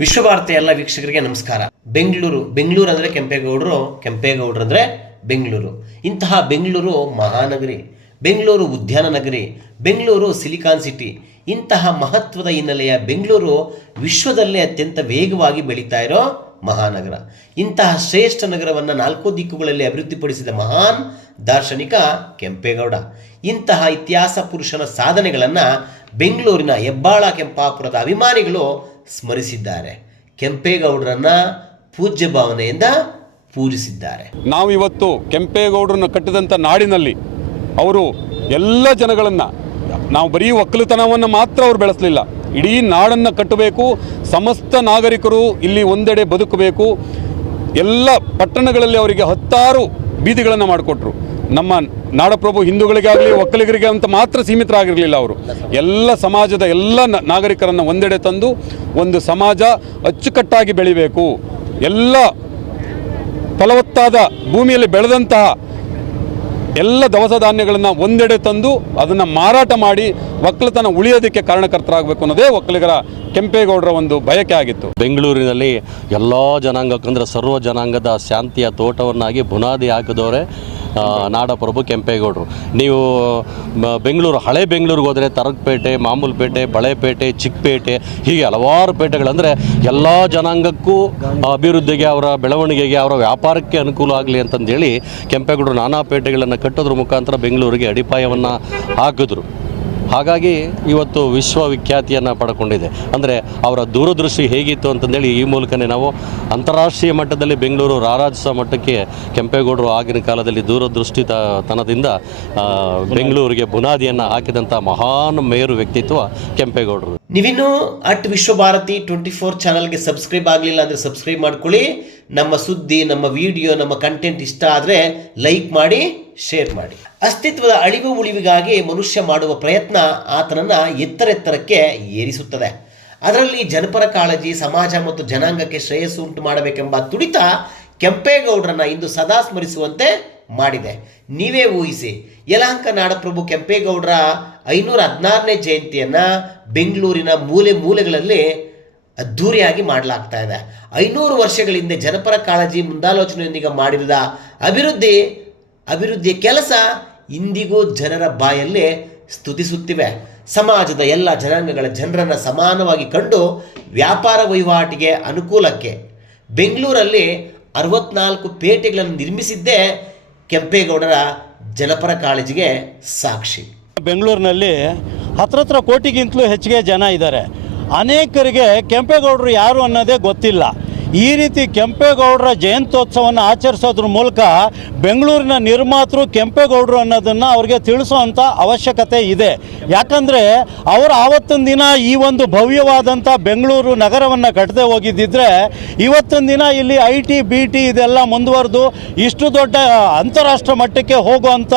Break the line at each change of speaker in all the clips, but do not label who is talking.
ವಿಶ್ವಭಾರತಿ ಎಲ್ಲ ವೀಕ್ಷಕರಿಗೆ ನಮಸ್ಕಾರ. ಬೆಂಗಳೂರು ಬೆಂಗಳೂರು ಅಂದರೆ ಕೆಂಪೇಗೌಡರು ಕೆಂಪೇಗೌಡರು ಅಂದರೆ ಬೆಂಗಳೂರು. ಇಂತಹ ಬೆಂಗಳೂರು ಮಹಾನಗರಿ, ಬೆಂಗಳೂರು ಉದ್ಯಾನ ನಗರಿ, ಬೆಂಗಳೂರು ಸಿಲಿಕಾನ್ ಸಿಟಿ, ಇಂತಹ ಮಹತ್ವದ ಹಿನ್ನೆಲೆಯ ಬೆಂಗಳೂರು ವಿಶ್ವದಲ್ಲೇ ಅತ್ಯಂತ ವೇಗವಾಗಿ ಬೆಳೀತಾ ಇರೋ ಮಹಾನಗರ. ಇಂತಹ ಶ್ರೇಷ್ಠ ನಗರವನ್ನು ನಾಲ್ಕು ದಿಕ್ಕುಗಳಲ್ಲಿ ಅಭಿವೃದ್ಧಿಪಡಿಸಿದ ಮಹಾನ್ ದಾರ್ಶನಿಕ ಕೆಂಪೇಗೌಡ. ಇಂತಹ ಇತಿಹಾಸ ಪುರುಷನ ಸಾಧನೆಗಳನ್ನು ಬೆಂಗಳೂರಿನ ಹೆಬ್ಬಾಳ ಕೆಂಪಾಪುರದ ಅಭಿಮಾನಿಗಳು ಸ್ಮರಿಸಿದ್ದಾರೆ. ಕೆಂಪೇಗೌಡರನ್ನ ಪೂಜ್ಯ ಭಾವನೆಯಿಂದ ಪೂಜಿಸಿದ್ದಾರೆ.
ನಾವು ಇವತ್ತು ಕೆಂಪೇಗೌಡರನ್ನ ಕಟ್ಟಿದಂಥ ನಾಡಿನಲ್ಲಿ ಅವರು ಎಲ್ಲ ಜನಗಳನ್ನು, ನಾವು ಬರೀ ಒಕ್ಕಲುತನವನ್ನು ಮಾತ್ರ ಅವರು ಬೆಳೆಸಲಿಲ್ಲ. ಇಡೀ ನಾಡನ್ನು ಕಟ್ಟಬೇಕು, ಸಮಸ್ತ ನಾಗರಿಕರು ಇಲ್ಲಿ ಒಂದೆಡೆ ಬದುಕಬೇಕು. ಎಲ್ಲ ಪಟ್ಟಣಗಳಲ್ಲಿ ಅವರಿಗೆ ಹತ್ತಾರು ಬೀದಿಗಳನ್ನು ಮಾಡಿಕೊಟ್ರು. ನಮ್ಮ ನಾಡಪ್ರಭು ಹಿಂದೂಗಳಿಗಾಗಲಿ ಒಕ್ಕಲಿಗರಿಗೆ ಅಂತ ಮಾತ್ರ ಸೀಮಿತರಾಗಿರಲಿಲ್ಲ ಅವರು. ಎಲ್ಲ ಸಮಾಜದ ಎಲ್ಲ ನಾಗರಿಕರನ್ನು ಒಂದೆಡೆ ತಂದು ಒಂದು ಸಮಾಜ ಅಚ್ಚುಕಟ್ಟಾಗಿ ಬೆಳಿಬೇಕು. ಎಲ್ಲ ಫಲವತ್ತಾದ ಭೂಮಿಯಲ್ಲಿ ಬೆಳೆದಂತಹ ಎಲ್ಲ ದವಸ ಧಾನ್ಯಗಳನ್ನು ಒಂದೆಡೆ ತಂದು ಅದನ್ನು ಮಾರಾಟ ಮಾಡಿ ಒಕ್ಕಲತನ ಉಳಿಯೋದಕ್ಕೆ ಕಾರಣಕರ್ತರಾಗಬೇಕು ಅನ್ನೋದೇ ಒಕ್ಕಲಿಗರ ಕೆಂಪೇಗೌಡರ ಒಂದು ಬಯಕೆ ಆಗಿತ್ತು.
ಬೆಂಗಳೂರಿನಲ್ಲಿ ಎಲ್ಲ ಜನಾಂಗಕ್ಕಂದ್ರೆ ಸರ್ವ ಜನಾಂಗದ ಶಾಂತಿಯ ತೋಟವನ್ನಾಗಿ ಬುನಾದಿ ಹಾಕಿದವರೇ. ನಾಡಪ್ರಭು ಕೆಂಪೇಗೌಡರು. ನೀವು ಬೆಂಗಳೂರು, ಹಳೆ ಬೆಂಗಳೂರಿಗೆ ಹೋದರೆ ತರಕಪೇಟೆ ಮಾಮೂಲ್ಪೇಟೆ, ಬಳೆಪೇಟೆ, ಚಿಕ್ಕಪೇಟೆ, ಹೀಗೆ ಹಲವಾರು ಪೇಟೆಗಳಂದರೆ ಎಲ್ಲ ಜನಾಂಗಕ್ಕೂ ಅಭಿವೃದ್ಧಿಗೆ ಅವರ ಬೆಳವಣಿಗೆಗೆ ಅವರ ವ್ಯಾಪಾರಕ್ಕೆ ಅನುಕೂಲ ಆಗಲಿ ಅಂತಂದೇಳಿ ಕೆಂಪೇಗೌಡರು ನಾನಾ ಪೇಟೆಗಳನ್ನು ಕಟ್ಟೋದ್ರ ಮುಖಾಂತರ ಬೆಂಗಳೂರಿಗೆ ಅಡಿಪಾಯವನ್ನು ಹಾಕಿದ್ರು. ಹಾಗಾಗಿ ಇವತ್ತು ವಿಶ್ವವಿಖ್ಯಾತಿಯನ್ನು ಪಡ್ಕೊಂಡಿದೆ. ಅಂದರೆ ಅವರ ದೂರದೃಷ್ಟಿ ಹೇಗಿತ್ತು ಅಂತಂದೇಳಿ ಈ ಮೂಲಕನೇ ನಾವು ಅಂತಾರಾಷ್ಟ್ರೀಯ ಮಟ್ಟದಲ್ಲಿ ಬೆಂಗಳೂರು ರಾರಾಜಿಸೋ ಮಟ್ಟಕ್ಕೆ ಕೆಂಪೇಗೌಡರು ಆಗಿನ ಕಾಲದಲ್ಲಿ ದೂರದೃಷ್ಟಿ ತನದಿಂದ ಬೆಂಗಳೂರಿಗೆ ಬುನಾದಿಯನ್ನು ಹಾಕಿದಂಥ ಮಹಾನ್ ಮೇರು ವ್ಯಕ್ತಿತ್ವ ಕೆಂಪೇಗೌಡರು
ನೀವಿನ್ನೂ ಅಟ್ ವಿಶ್ವಭಾರತಿ ಟ್ವೆಂಟಿ ಫೋರ್ ಚಾನಲ್ಗೆ ಸಬ್ಸ್ಕ್ರೈಬ್ ಆಗಲಿಲ್ಲ ಅಂದರೆ ಸಬ್ಸ್ಕ್ರೈಬ್ ಮಾಡ್ಕೊಳ್ಳಿ. ನಮ್ಮ ಸುದ್ದಿ, ನಮ್ಮ ವಿಡಿಯೋ, ನಮ್ಮ ಕಂಟೆಂಟ್ ಇಷ್ಟ ಆದರೆ ಲೈಕ್ ಮಾಡಿ ಶೇರ್ ಮಾಡಿ. ಅಸ್ತಿತ್ವದ ಅಳಿವು ಉಳಿವಿಗಾಗಿ ಮನುಷ್ಯ ಮಾಡುವ ಪ್ರಯತ್ನ ಆತನನ್ನು ಎತ್ತರೆತ್ತರಕ್ಕೆ ಏರಿಸುತ್ತದೆ. ಅದರಲ್ಲಿ ಜನಪರ ಕಾಳಜಿ, ಸಮಾಜ ಮತ್ತು ಜನಾಂಗಕ್ಕೆ ಶ್ರೇಯಸ್ಸು ಉಂಟು ಮಾಡಬೇಕೆಂಬ ತುಡಿತ ಕೆಂಪೇಗೌಡರನ್ನು ಇಂದು ಸದಾ ಸ್ಮರಿಸುವಂತೆ ಮಾಡಿದೆ. ನೀವೇ ಊಹಿಸಿ, ಯಲಹಂಕ ನಾಡಪ್ರಭು ಕೆಂಪೇಗೌಡರ ಐನೂರ ಹದಿನಾರನೇ ಜಯಂತಿಯನ್ನು ಬೆಂಗಳೂರಿನ ಮೂಲೆ ಮೂಲೆಗಳಲ್ಲಿ ಅದ್ಧೂರಿಯಾಗಿ ಮಾಡಲಾಗ್ತಾ ಇದೆ. ಐನೂರು ವರ್ಷಗಳಿಂದ ಜನಪರ ಕಾಳಜಿ ಮುಂದಾಲೋಚನೆಯೊಂದಿಗೆ ಮಾಡಿದ ಅಭಿವೃದ್ಧಿ, ಅಭಿವೃದ್ಧಿಯ ಕೆಲಸ ಇಂದಿಗೂ ಜನರ ಬಾಯಲ್ಲಿ ಸ್ತುತಿಸುತ್ತಿವೆ. ಸಮಾಜದ ಎಲ್ಲ ಜನಾಂಗಗಳ ಜನರನ್ನು ಸಮಾನವಾಗಿ ಕಂಡು ವ್ಯಾಪಾರ ವಹಿವಾಟಿಗೆ ಅನುಕೂಲಕ್ಕೆ ಬೆಂಗಳೂರಲ್ಲಿ ಅರವತ್ನಾಲ್ಕು ಪೇಟೆಗಳನ್ನು ನಿರ್ಮಿಸಿದ್ದೇ ಕೆಂಪೇಗೌಡರ ಜನಪರ ಕಾಳಜಿಗೆ ಸಾಕ್ಷಿ.
ಬೆಂಗಳೂರಿನಲ್ಲಿ ಹತ್ರ ಹತ್ರ ಕೋಟಿಗಿಂತಲೂ ಹೆಚ್ಚಿಗೆ ಜನ ಇದ್ದಾರೆ. ಅನೇಕರಿಗೆ ಕೆಂಪೇಗೌಡರು ಯಾರು ಅನ್ನೋದೇ ಗೊತ್ತಿಲ್ಲ. ಈ ರೀತಿ ಕೆಂಪೇಗೌಡರ ಜಯಂತ್ಯೋತ್ಸವವನ್ನು ಆಚರಿಸೋದ್ರ ಮೂಲಕ ಬೆಂಗಳೂರಿನ ನಿರ್ಮಾತೃ ಕೆಂಪೇಗೌಡರು ಅನ್ನೋದನ್ನು ಅವರಿಗೆ ತಿಳಿಸುವಂಥ ಅವಶ್ಯಕತೆ ಇದೆ. ಯಾಕಂದರೆ ಅವರು ಆವತ್ತಿನ ದಿನ ಈ ಒಂದು ಭವ್ಯವಾದಂಥ ಬೆಂಗಳೂರು ನಗರವನ್ನು ಕಟ್ಟದೆ ಹೋಗಿದ್ದಿದ್ರೆ ಇವತ್ತಿನ ದಿನ ಇಲ್ಲಿ ಐ ಟಿ ಬಿ ಟಿ ಇದೆಲ್ಲ ಮುಂದುವರೆದು ಇಷ್ಟು ದೊಡ್ಡ ಅಂತಾರಾಷ್ಟ್ರ ಮಟ್ಟಕ್ಕೆ ಹೋಗುವಂಥ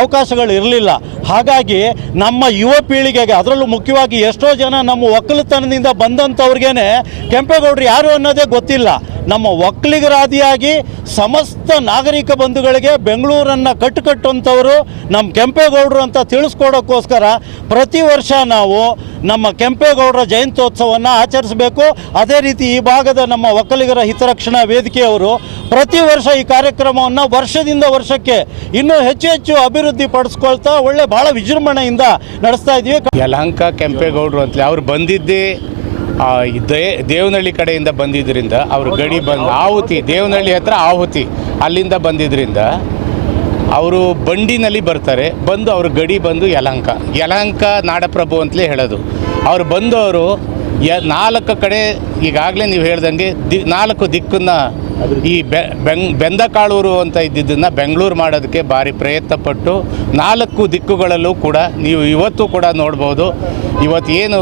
ಅವಕಾಶಗಳು ಇರಲಿಲ್ಲ. ಹಾಗಾಗಿ ನಮ್ಮ ಯುವ ಪೀಳಿಗೆಗೆ ಅದರಲ್ಲೂ ಮುಖ್ಯವಾಗಿ ಎಷ್ಟೋ ಜನ ನಮ್ಮ ಒಕ್ಕಲುತನದಿಂದ ಬಂದಂಥವ್ರಿಗೇನೆ ಕೆಂಪೇಗೌಡರು ಯಾರು ಅನ್ನೋದೇ ಗೊತ್ತಿಲ್ಲ. ನಮ್ಮ ಒಕ್ಕಲಿಗರಾದಿಯಾಗಿ ಸಮಸ್ತ ನಾಗರಿಕ ಬಂಧುಗಳಿಗೆ ಬೆಂಗಳೂರನ್ನು ಕಟ್ಟುಕಟ್ಟುವಂಥವರು ನಮ್ಮ ಕೆಂಪೇಗೌಡರು ಅಂತ ತಿಳಿಸ್ಕೊಡೋಕ್ಕೋಸ್ಕರ ಪ್ರತಿ ವರ್ಷ ನಾವು ನಮ್ಮ ಕೆಂಪೇಗೌಡರ ಜಯಂತ್ಯೋತ್ಸವವನ್ನು ಆಚರಿಸಬೇಕು. ಅದೇ ರೀತಿ ಈ ಭಾಗದ ನಮ್ಮ ಒಕ್ಕಲಿಗರ ಹಿತರಕ್ಷಣಾ ವೇದಿಕೆಯವರು ಪ್ರತಿ ವರ್ಷ ಈ ಕಾರ್ಯಕ್ರಮವನ್ನು ವರ್ಷದಿಂದ ವರ್ಷಕ್ಕೆ ಇನ್ನೂ ಹೆಚ್ಚು ಹೆಚ್ಚು ಅಭಿವೃದ್ಧಿ ಪಡಿಸ್ಕೊಳ್ತಾ ಒಳ್ಳೆ ಭಾಳ ವಿಜೃಂಭಣೆಯಿಂದ ನಡೆಸ್ತಾ ಇದ್ದೀವಿ
ಯಲಹಂಕ, ಕೆಂಪೇಗೌಡರು ಅಂತಲೇ ಅವ್ರು ಬಂದಿದ್ದೇ ದೇ, ದೇವನಹಳ್ಳಿ ಕಡೆಯಿಂದ ಬಂದಿದ್ದರಿಂದ ಅವರು ಗಡಿ ಬಂದು, ಆಹುತಿ, ದೇವನಹಳ್ಳಿ ಹತ್ರ ಆಹುತಿ, ಅಲ್ಲಿಂದ ಬಂದಿದ್ದರಿಂದ ಅವರು ಬಂಡಿನಲ್ಲಿ ಬರ್ತಾರೆ, ಬಂದು ಅವ್ರ ಗಡಿ ಬಂದು ಯಲಹಂಕ ಯಲಹಂಕ ನಾಡಪ್ರಭು ಅಂತಲೇ ಹೇಳೋದು. ಅವ್ರು ಬಂದವರು ಯ, ನಾಲ್ಕು ಕಡೆ ಈಗಾಗಲೇ ನೀವು ಹೇಳ್ದಂಗೆ ದಿ, ನಾಲ್ಕು ದಿಕ್ಕನ್ನ ಈ ಬೆ ಬೆಂಗ್ ಬೆಂದಕಾಳೂರು ಅಂತ ಇದ್ದಿದ್ದನ್ನು ಬೆಂಗಳೂರು ಮಾಡೋದಕ್ಕೆ ಭಾರಿ ಪ್ರಯತ್ನ ಪಟ್ಟು ನಾಲ್ಕು ದಿಕ್ಕುಗಳಲ್ಲೂ ಕೂಡ ನೀವು ಇವತ್ತು ಕೂಡ ನೋಡ್ಬೋದು. ಇವತ್ತು ಏನು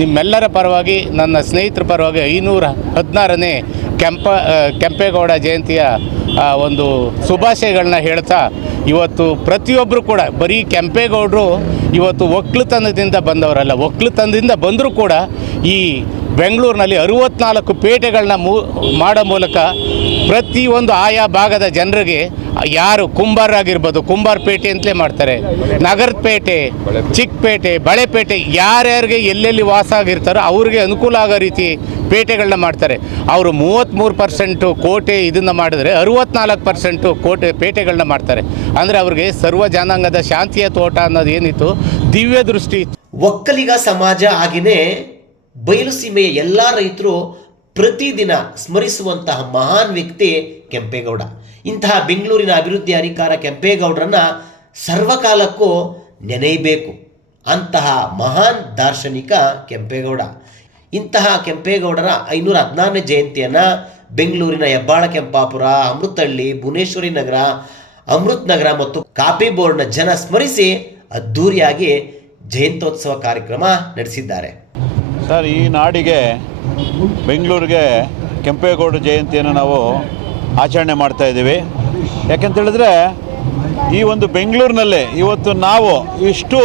ನಿಮ್ಮೆಲ್ಲರ ಪರವಾಗಿ, ನನ್ನ ಸ್ನೇಹಿತರ ಪರವಾಗಿ ಐನೂರ ಹದಿನಾರನೇ ಕೆಂಪ ಕೆಂಪೇಗೌಡ ಜಯಂತಿಯ ಒಂದು ಶುಭಾಶಯಗಳನ್ನ ಹೇಳ್ತಾ ಇವತ್ತು ಪ್ರತಿಯೊಬ್ಬರು ಕೂಡ, ಬರೀ ಕೆಂಪೇಗೌಡರು ಇವತ್ತು ಒಕ್ಕಲುತನದಿಂದ ಬಂದವರಲ್ಲ ಒಕ್ಕಲುತನದಿಂದ ಬಂದರೂ ಕೂಡ ಈ ಬೆಂಗಳೂರಿನಲ್ಲಿ ಅರುವತ್ನಾಲ್ಕು ಪೇಟೆಗಳನ್ನ ಮೂ, ಮಾಡೋ ಮೂಲಕ ಪ್ರತಿಯೊಂದು ಆಯಾ ಭಾಗದ ಜನರಿಗೆ ಯಾರು ಕುಂಬಾರ್ ಆಗಿರ್ಬೋದು, ಕುಂಬಾರ್ ಪೇಟೆ ಅಂತಲೇ ಮಾಡ್ತಾರೆ. ನಗರದ ಪೇಟೆ ಚಿಕ್ಕಪೇಟೆ ಬಳೆಪೇಟೆ ಯಾರ್ಯಾರಿಗೆ ಎಲ್ಲೆಲ್ಲಿ ವಾಸ ಆಗಿರ್ತಾರೋ ಅವ್ರಿಗೆ ಅನುಕೂಲ ಆಗೋ ರೀತಿ ಪೇಟೆಗಳನ್ನ ಮಾಡ್ತಾರೆ. ಅವರು ಮೂವತ್ತ್ಮೂರು ಪರ್ಸೆಂಟು ಕೋಟೆ ಇದನ್ನು ಮಾಡಿದ್ರೆ ಅರುವತ್ನಾಲ್ಕು ಪರ್ಸೆಂಟು ಕೋಟೆ ಪೇಟೆಗಳನ್ನ ಮಾಡ್ತಾರೆ. ಅಂದರೆ ಅವ್ರಿಗೆ ಸರ್ವ ಜನಾಂಗದ ಶಾಂತಿಯ ತೋಟ ಅನ್ನೋದು ಏನಿತ್ತು? ದಿವ್ಯ ದೃಷ್ಟಿ ಇತ್ತು.
ಒಕ್ಕಲಿಗ ಸಮಾಜ ಆಗಿನೇ ಬಯಲು ಸೀಮೆಯ ಎಲ್ಲ ರೈತರು ಪ್ರತಿದಿನ ಸ್ಮರಿಸುವಂತಹ ಮಹಾನ್ ವ್ಯಕ್ತಿ ಕೆಂಪೇಗೌಡ. ಇಂತಹ ಬೆಂಗಳೂರಿನ ಅಭಿವೃದ್ಧಿ ಅಧಿಕಾರ ಕೆಂಪೇಗೌಡರನ್ನು ಸರ್ವಕಾಲಕ್ಕೂ ನೆನೆಯಬೇಕು ಅಂತಹ ಮಹಾನ್ ದಾರ್ಶನಿಕ ಕೆಂಪೇಗೌಡ. ಇಂತಹ ಕೆಂಪೇಗೌಡರ ಐನೂರ ಹದಿನಾರನೇ ಜಯಂತಿಯನ್ನು ಬೆಂಗಳೂರಿನ ಹೆಬ್ಬಾಳ, ಕೆಂಪಾಪುರ, ಅಮೃತಹಳ್ಳಿ, ಭುವನೇಶ್ವರಿ ನಗರ, ಅಮೃತ್ ನಗರ ಮತ್ತು ಕಾಪಿ ಬೋರ್ಡ್ನ ಜನ ಸ್ಮರಿಸಿ ಅದ್ಧೂರಿಯಾಗಿ ಜಯಂತ್ಯೋತ್ಸವ ಕಾರ್ಯಕ್ರಮ ನಡೆಸಿದ್ದಾರೆ.
ಸರ್, ಈ ನಾಡಿಗೆ ಬೆಂಗಳೂರಿಗೆ ಕೆಂಪೇಗೌಡ ಜಯಂತಿಯನ್ನು ನಾವು ಆಚರಣೆ ಮಾಡ್ತಾ ಇದ್ದೀವಿ. ಯಾಕೆಂತ ಹೇಳಿದ್ರೆ ಈ ಒಂದು ಬೆಂಗಳೂರಿನಲ್ಲಿ ಇವತ್ತು ನಾವು ಇಷ್ಟು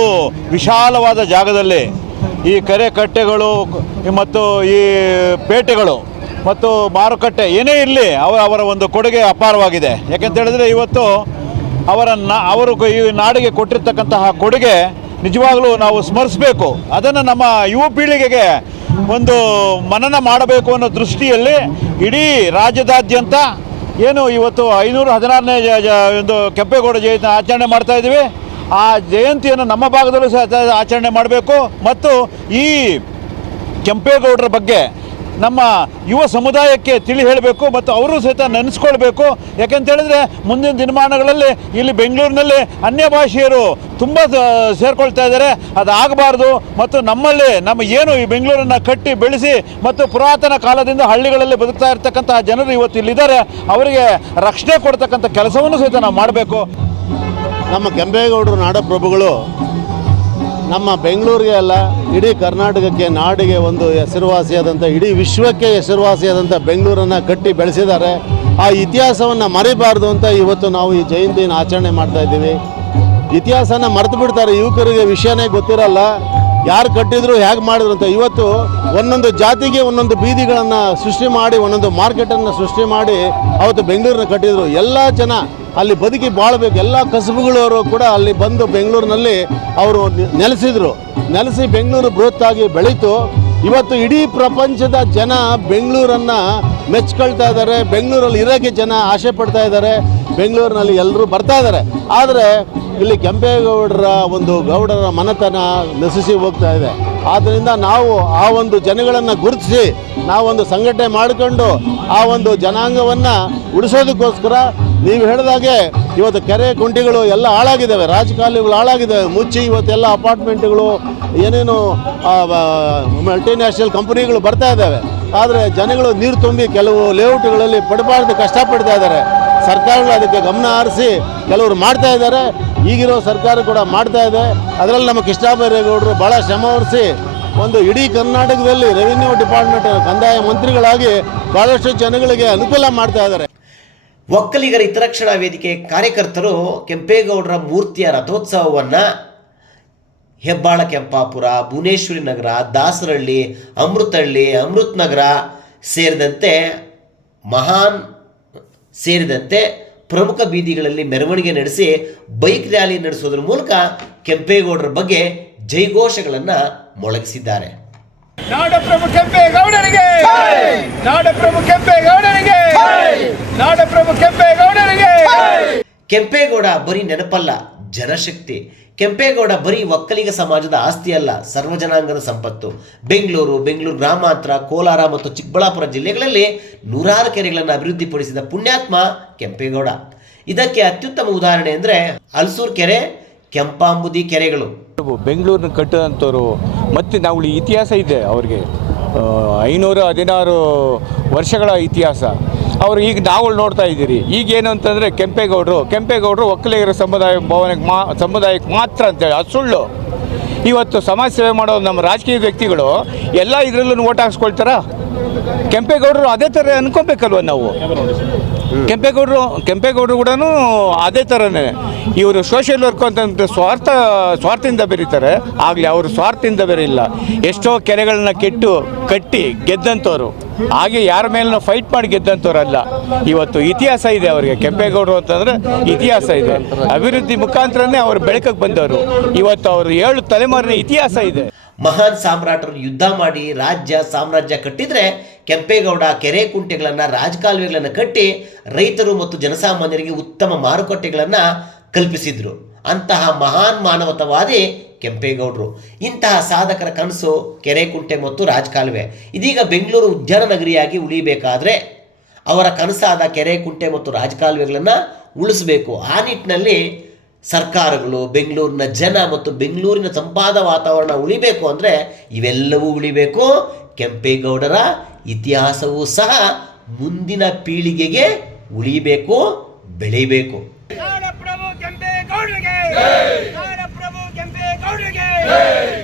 ವಿಶಾಲವಾದ ಜಾಗದಲ್ಲಿ ಈ ಕೆರೆ ಕಟ್ಟೆಗಳು ಮತ್ತು ಈ ಪೇಟೆಗಳು ಮತ್ತು ಮಾರುಕಟ್ಟೆ ಏನೇ ಇರಲಿ ಅವರ ಅವರ ಒಂದು ಕೊಡುಗೆ ಅಪಾರವಾಗಿದೆ. ಯಾಕೆಂತ ಹೇಳಿದ್ರೆ ಇವತ್ತು ಅವರ ಅವರು ಈ ನಾಡಿಗೆ ಕೊಟ್ಟಿರ್ತಕ್ಕಂತಹ ಕೊಡುಗೆ ನಿಜವಾಗಲೂ ನಾವು ಸ್ಮರಿಸಬೇಕು. ಅದನ್ನು ನಮ್ಮ ಯುವ ಪೀಳಿಗೆಗೆ ಒಂದು ಮನನ ಮಾಡಬೇಕು ಅನ್ನೋ ದೃಷ್ಟಿಯಲ್ಲಿ ಇಡೀ ರಾಜ್ಯದಾದ್ಯಂತ ಏನು ಇವತ್ತು ಐನೂರ ಹದಿನಾರನೇ ಒಂದು ಕೆಂಪೇಗೌಡ ಜಯಂತಿ ಆಚರಣೆ ಮಾಡ್ತಾ ಇದ್ದೀವಿ. ಆ ಜಯಂತಿಯನ್ನು ನಮ್ಮ ಭಾಗದಲ್ಲೂ ಸಹ ಆಚರಣೆ ಮಾಡಬೇಕು. ಮತ್ತು ಈ ಕೆಂಪೇಗೌಡರ ಬಗ್ಗೆ ನಮ್ಮ ಯುವ ಸಮುದಾಯಕ್ಕೆ ತಿಳಿ ಹೇಳಬೇಕು ಮತ್ತು ಅವರು ಸಹಿತ ನೆನೆಸ್ಕೊಳ್ಬೇಕು. ಹೇಳಿದ್ರೆ ಮುಂದಿನ ದಿನಮಾನಗಳಲ್ಲಿ ಇಲ್ಲಿ ಬೆಂಗಳೂರಿನಲ್ಲಿ ಅನ್ಯ ಭಾಷೆಯರು ತುಂಬ ಸೇರ್ಕೊಳ್ತಾ ಇದ್ದಾರೆ. ಅದು ಆಗಬಾರ್ದು ಮತ್ತು ನಮ್ಮಲ್ಲಿ ನಮ್ಮ ಏನು ಈ ಬೆಂಗಳೂರನ್ನು ಕಟ್ಟಿ, ಬೆಳೆಸಿ ಮತ್ತು ಪುರಾತನ ಕಾಲದಿಂದ ಹಳ್ಳಿಗಳಲ್ಲಿ ಬದುಕ್ತಾ ಇರ್ತಕ್ಕಂತಹ ಜನರು ಇವತ್ತು ಇಲ್ಲಿದ್ದಾರೆ. ಅವರಿಗೆ ರಕ್ಷಣೆ ಕೊಡ್ತಕ್ಕಂಥ ಕೆಲಸವನ್ನು ಸಹಿತ ನಾವು ಮಾಡಬೇಕು.
ನಮ್ಮ ಕೆಂಪೇಗೌಡರು ನಾಡಪ್ರಭುಗಳು ನಮ್ಮ ಬೆಂಗಳೂರಿಗೆ ಅಲ್ಲ, ಇಡೀ ಕರ್ನಾಟಕಕ್ಕೆ ನಾಡಿಗೆ ಒಂದು ಹೆಸರುವಾಸಿಯಾದಂಥ, ಇಡೀ ವಿಶ್ವಕ್ಕೆ ಹೆಸರುವಾಸಿಯಾದಂಥ ಬೆಂಗಳೂರನ್ನು ಕಟ್ಟಿ ಬೆಳೆಸಿದ್ದಾರೆ. ಆ ಇತಿಹಾಸವನ್ನು ಮರಿಬಾರ್ದು ಅಂತ ಇವತ್ತು ನಾವು ಈ ಜಯಂತಿಯನ್ನು ಆಚರಣೆ ಮಾಡ್ತಾ ಇದ್ದೀವಿ. ಇತಿಹಾಸನ ಮರೆತು ಬಿಡ್ತಾರೆ ಯುವಕರಿಗೆ ವಿಷಯನೇ ಗೊತ್ತಿರಲ್ಲ. ಯಾರು ಕಟ್ಟಿದ್ರು, ಹೇಗೆ ಮಾಡಿದ್ರು ಅಂತ ಇವತ್ತು ಒಂದೊಂದು ಜಾತಿಗೆ ಒಂದೊಂದು ಬೀದಿಗಳನ್ನು ಸೃಷ್ಟಿ ಮಾಡಿ, ಒಂದೊಂದು ಮಾರ್ಕೆಟನ್ನು ಸೃಷ್ಟಿ ಮಾಡಿ ಅವತ್ತು ಬೆಂಗಳೂರನ್ನ ಕಟ್ಟಿದ್ರು. ಎಲ್ಲ ಜನ ಅಲ್ಲಿ ಬದುಕಿ ಬಾಳ್ಬೇಕು. ಎಲ್ಲ ಕಸಬುಗಳವರು ಕೂಡ ಅಲ್ಲಿ ಬಂದು ಬೆಂಗಳೂರಿನಲ್ಲಿ ಅವರು ನೆಲೆಸಿದರು. ನೆಲೆಸಿ ಬೆಂಗಳೂರು ಬೃಹತ್ತಾಗಿ ಬೆಳೀತು. ಇವತ್ತು ಇಡೀ ಪ್ರಪಂಚದ ಜನ ಬೆಂಗಳೂರನ್ನು ಮೆಚ್ಕೊಳ್ತಾ ಇದ್ದಾರೆ ಬೆಂಗಳೂರಲ್ಲಿ ಇರೋಕ್ಕೆ ಜನ ಆಸೆ ಪಡ್ತಾ ಇದ್ದಾರೆ ಬೆಂಗಳೂರಿನಲ್ಲಿ ಎಲ್ಲರೂ ಬರ್ತಾ ಇದ್ದಾರೆ ಆದರೆ ಇಲ್ಲಿ ಕೆಂಪೇಗೌಡರ ಒಂದು ಗೌಡರ ಮನತನ ನಶಿಸಿ ಹೋಗ್ತಾ ಇದೆ. ಆದ್ದರಿಂದ ನಾವು ಆ ಒಂದು ಜನಗಳನ್ನು ಗುರುತಿಸಿ ನಾವೊಂದು ಸಂಘಟನೆ ಮಾಡಿಕೊಂಡು ಆ ಒಂದು ಜನಾಂಗವನ್ನು ಉಳಿಸೋದಕ್ಕೋಸ್ಕರ ನೀವು ಹೇಳಿದಾಗೆ ಇವತ್ತು ಕೆರೆ ಕುಂಟಿಗಳು ಎಲ್ಲ ಹಾಳಾಗಿದ್ದಾವೆ ರಾಜಕಾಲುಗಳು ಹಾಳಾಗಿದ್ದಾವೆ, ಮುಚ್ಚಿ ಇವತ್ತೆಲ್ಲ ಅಪಾರ್ಟ್ಮೆಂಟ್ಗಳು, ಏನೇನು ಮಲ್ಟಿನ್ಯಾಷನಲ್ ಕಂಪನಿಗಳು ಬರ್ತಾ ಇದ್ದಾವೆ. ಆದರೆ ಜನಗಳು ನೀರು ತುಂಬಿ ಕೆಲವು ಲೇಔಟ್ಗಳಲ್ಲಿ ಪಡಬಾರ್ದು, ಕಷ್ಟಪಡ್ತಾ ಇದ್ದಾರೆ. ಸರ್ಕಾರಗಳು ಅದಕ್ಕೆ ಗಮನ ಹರಿಸಿ ಕೆಲವರು ಮಾಡ್ತಾ ಇದ್ದಾರೆ. ಈಗಿರೋ ಸರ್ಕಾರ ಕೂಡ ಮಾಡ್ತಾ ಇದೆ. ಅದರಲ್ಲಿ ನಮ್ಮ ಕೃಷ್ಣ ಬೈರೇಗೌಡರು ಭಾಳ ಶ್ರಮವಹಿಸಿ ಒಂದು ಇಡೀ ಕರ್ನಾಟಕದಲ್ಲಿ ರೆವಿನ್ಯೂ ಡಿಪಾರ್ಟ್ಮೆಂಟ್ ಕಂದಾಯ ಮಂತ್ರಿಗಳಾಗಿ ಭಾಳಷ್ಟು ಜನಗಳಿಗೆ ಅನುಕೂಲ ಮಾಡ್ತಾ ಇದ್ದಾರೆ.
ಒಕ್ಕಲಿಗರ ಹಿತರಕ್ಷಣಾ ವೇದಿಕೆ ಕಾರ್ಯಕರ್ತರು ಕೆಂಪೇಗೌಡರ ಮೂರ್ತಿಯ ರಥೋತ್ಸವವನ್ನು ಹೆಬ್ಬಾಳ, ಕೆಂಪಾಪುರ, ಭುವನೇಶ್ವರಿ ನಗರ, ದಾಸರಹಳ್ಳಿ, ಅಮೃತಹಳ್ಳಿ, ಅಮೃತ್ ನಗರ ಸೇರಿದಂತೆ ಮಹಾನ್ ಸೇರಿದಂತೆ ಪ್ರಮುಖ ಬೀದಿಗಳಲ್ಲಿ ಮೆರವಣಿಗೆ ನಡೆಸಿ ಬೈಕ್ ರ್ಯಾಲಿ ನಡೆಸೋದ್ರ ಮೂಲಕ ಕೆಂಪೇಗೌಡರ ಬಗ್ಗೆ ಜೈಘೋಷಗಳನ್ನು ಮೊಳಗಿಸಿದ್ದಾರೆ.
ನಾಡಪ್ರಭು ಕೆಂಪೇಗೌಡರಿಗೆ ನಾಡಪ್ರಭು ಕೆಂಪೇಗೌಡರಿಗೆ ನಾಡಪ್ರಭು ಕೆಂಪೇಗೌಡರಿಗೆ
ಕೆಂಪೇಗೌಡ ಬರೀ ನೆನಪಲ್ಲ ಜನಶಕ್ತಿ. ಕೆಂಪೇಗೌಡ ಬರೀ ಒಕ್ಕಲಿಗ ಸಮಾಜದ ಆಸ್ತಿ ಅಲ್ಲ, ಸರ್ವಜನಾಂಗದ ಸಂಪತ್ತು. ಬೆಂಗಳೂರು ಬೆಂಗಳೂರು ಗ್ರಾಮಾಂತರ ಕೋಲಾರ ಮತ್ತು ಚಿಕ್ಕಬಳ್ಳಾಪುರ ಜಿಲ್ಲೆಗಳಲ್ಲಿ ನೂರಾರು ಕೆರೆಗಳನ್ನು ಅಭಿವೃದ್ಧಿಪಡಿಸಿದ ಪುಣ್ಯಾತ್ಮ ಕೆಂಪೇಗೌಡ. ಇದಕ್ಕೆ ಅತ್ಯುತ್ತಮ ಉದಾಹರಣೆ ಅಂದರೆ ಅಲ್ಸೂರ್ ಕೆರೆ, ಕೆಂಪಾಂಬುದಿ ಕೆರೆಗಳು.
ಬೆಂಗಳೂರಿನ ಕಟ್ಟದಂಥವ್ರು, ಮತ್ತು ನಾವು ಇತಿಹಾಸ ಇದೆ ಅವ್ರಿಗೆ. ಐನೂರು ಹದಿನಾರು ವರ್ಷಗಳ ಇತಿಹಾಸ. ಅವರು ಈಗ ನಾವು ನೋಡ್ತಾ ಇದ್ದೀರಿ. ಈಗ ಏನು ಅಂತಂದರೆ ಕೆಂಪೇಗೌಡರು. ಕೆಂಪೇಗೌಡರು ಒಕ್ಕಲಿಗರ ಸಮುದಾಯ ಭವನಕ್ಕೆ ಮಾ ಸಮುದಾಯಕ್ಕೆ ಮಾತ್ರ ಅಂತೇಳಿ ಅದು ಸುಳ್ಳು. ಇವತ್ತು ಸಮಾಜ ಸೇವೆ ಮಾಡೋ ನಮ್ಮ ರಾಜಕೀಯ ವ್ಯಕ್ತಿಗಳು ಎಲ್ಲ ಇದರಲ್ಲೂ ಓಟ್ ಹಾಕ್ಸ್ಕೊಳ್ತಾರ? ಕೆಂಪೇಗೌಡರು ಅದೇ ಥರ ಅನ್ಕೊಬೇಕಲ್ವ ನಾವು? ಕೆಂಪೇಗೌಡರು ಕೆಂಪೇಗೌಡರು ಕೂಡ ಅದೇ ಥರನೇ. ಇವರು ಸೋಷಿಯಲ್ ವರ್ಕ್ ಅಂತ ಸ್ವಾರ್ಥ, ಸ್ವಾರ್ಥದಿಂದ ಬೆರೀತಾರೆ. ಆಗಲಿ ಅವರು ಸ್ವಾರ್ಥದಿಂದ ಬೆರೆಯಿಲ್ಲ ಎಷ್ಟೋ ಕೆರೆಗಳನ್ನ ಕೆಟ್ಟು, ಕಟ್ಟಿ ಗೆದ್ದಂಥವ್ರು. ಹಾಗೆ ಯಾರ ಮೇಲೂ ಫೈಟ್ ಮಾಡಿ ಗೆದ್ದಂಥವ್ರಲ್ಲ. ಇವತ್ತು ಇತಿಹಾಸ ಇದೆ ಅವರಿಗೆ. ಕೆಂಪೇಗೌಡರು ಅಂತಂದರೆ ಇತಿಹಾಸ ಇದೆ. ಅಭಿವೃದ್ಧಿ ಮುಖಾಂತರನೇ ಅವರು ಬೆಳಕಕ್ಕೆ ಬಂದವರು. ಇವತ್ತು ಅವರು ಏಳು ತಲೆಮಾರಿನ ಇತಿಹಾಸ ಇದೆ.
ಮಹಾನ್ ಸಾಮ್ರಾಟರು ಯುದ್ಧ ಮಾಡಿ ರಾಜ್ಯ, ಸಾಮ್ರಾಜ್ಯ ಕಟ್ಟಿದ್ರೆ ಕೆಂಪೇಗೌಡ ಕೆರೆ ಕುಂಟೆಗಳನ್ನು, ರಾಜಕಾಲುವೆಗಳನ್ನು ಕಟ್ಟಿ ರೈತರು ಮತ್ತು ಜನಸಾಮಾನ್ಯರಿಗೆ ಉತ್ತಮ ಮಾರುಕಟ್ಟೆಗಳನ್ನು ಕಲ್ಪಿಸಿದ್ರು. ಅಂತಹ ಮಹಾನ್ ಮಾನವತವಾದಿ ಕೆಂಪೇಗೌಡರು. ಇಂತಹ ಸಾಧಕರ ಕನಸು ಕೆರೆ, ಕುಂಟೆ ಮತ್ತು ರಾಜಕಾಲುವೆ. ಇದೀಗ ಬೆಂಗಳೂರು ಉದ್ಯಾನ ನಗರಿಯಾಗಿ ಉಳಿಬೇಕಾದ್ರೆ ಅವರ ಕನಸಾದ ಕೆರೆ, ಕುಂಟೆ ಮತ್ತು ರಾಜಕಾಲುವೆಗಳನ್ನು ಉಳಿಸಬೇಕು. ಆ ನಿಟ್ಟಿನಲ್ಲಿ ಸರ್ಕಾರಗಳು, ಬೆಂಗಳೂರಿನ ಜನ ಮತ್ತು ಬೆಂಗಳೂರಿನ ತಂಪಾದ ವಾತಾವರಣ ಉಳಿಬೇಕು ಅಂದರೆ ಇವೆಲ್ಲವೂ ಉಳಿಬೇಕು. ಕೆಂಪೇಗೌಡರ ಇತಿಹಾಸವೂ ಸಹ ಮುಂದಿನ ಪೀಳಿಗೆಗೆ ಉಳಿಬೇಕು ಬೆಳಿಬೇಕು
ಜೈ! ಜಯ ಪ್ರಭು ಕೆಂಪೇ ಗೌಡ್ರಿಗೆ ಜೈ!